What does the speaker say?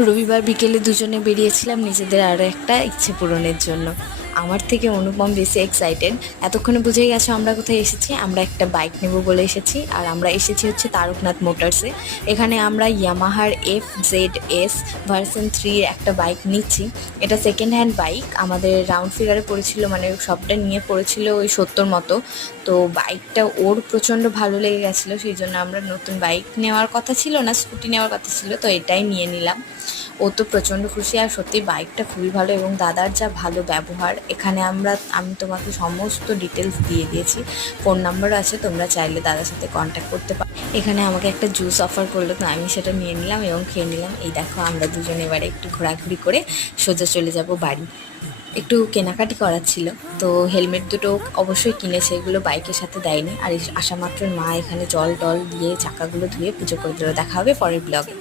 রবিবার বিকেলে দুজনে বেরিয়েছিলাম নিজেদের আরও একটা ইচ্ছে পূরণের জন্য। আমার থেকে অনুপম বেশি এক্সাইটেড। এতক্ষণে বুঝেই গেছো আমরা কোথায় এসেছি। আমরা একটা বাইক নেব বলে এসেছি, আর আমরা এসেছি হচ্ছে তারকনাথ মোটরসে। এখানে আমরা ইয়ামাহার FZS ভার্সন 3 একটা বাইক নিচ্ছি। এটা সেকেন্ড হ্যান্ড বাইক, আমাদের রাউন্ড ফিগারে পড়েছিল, মানে সবটা নিয়ে পড়েছিল ওই 70 মতো। তো বাইকটা ওর প্রচণ্ড ভালো লেগে গেছিলো, সেই জন্য আমরা নতুন বাইক নেওয়ার কথা ছিল না, স্কুটি নেওয়ার কথা ছিল, তো এটাই নিয়ে নিলাম। ও তো প্রচণ্ড খুশি, আর সত্যি বাইকটা খুবই ভালো এবং দাদার যা ভালো ব্যবহার। এখানে আমি তোমাকে সমস্ত ডিটেলস দিয়ে দিয়েছি, ফোন নাম্বারও আছে, তোমরা চাইলে দাদার সাথে কন্ট্যাক্ট করতে পারো। এখানে আমাকে একটা জুস অফার করলো, তো আমি সেটা নিয়ে নিলাম এবং খেয়ে নিলাম। এই দেখো আমরা দুজনে এবারে একটু ঘোরাঘুরি করে সোজা চলে যাব বাড়ি। একটু কেনাকাটি করার ছিল, তো হেলমেট দুটো অবশ্যই কিনেছে, এগুলো বাইকের সাথে দেয়নি। আর আসা মাত্র মা এখানে জল টল দিয়ে চাকাগুলো ধুয়ে পুজো করে দিল। দেখা হবে পরের ব্লগে।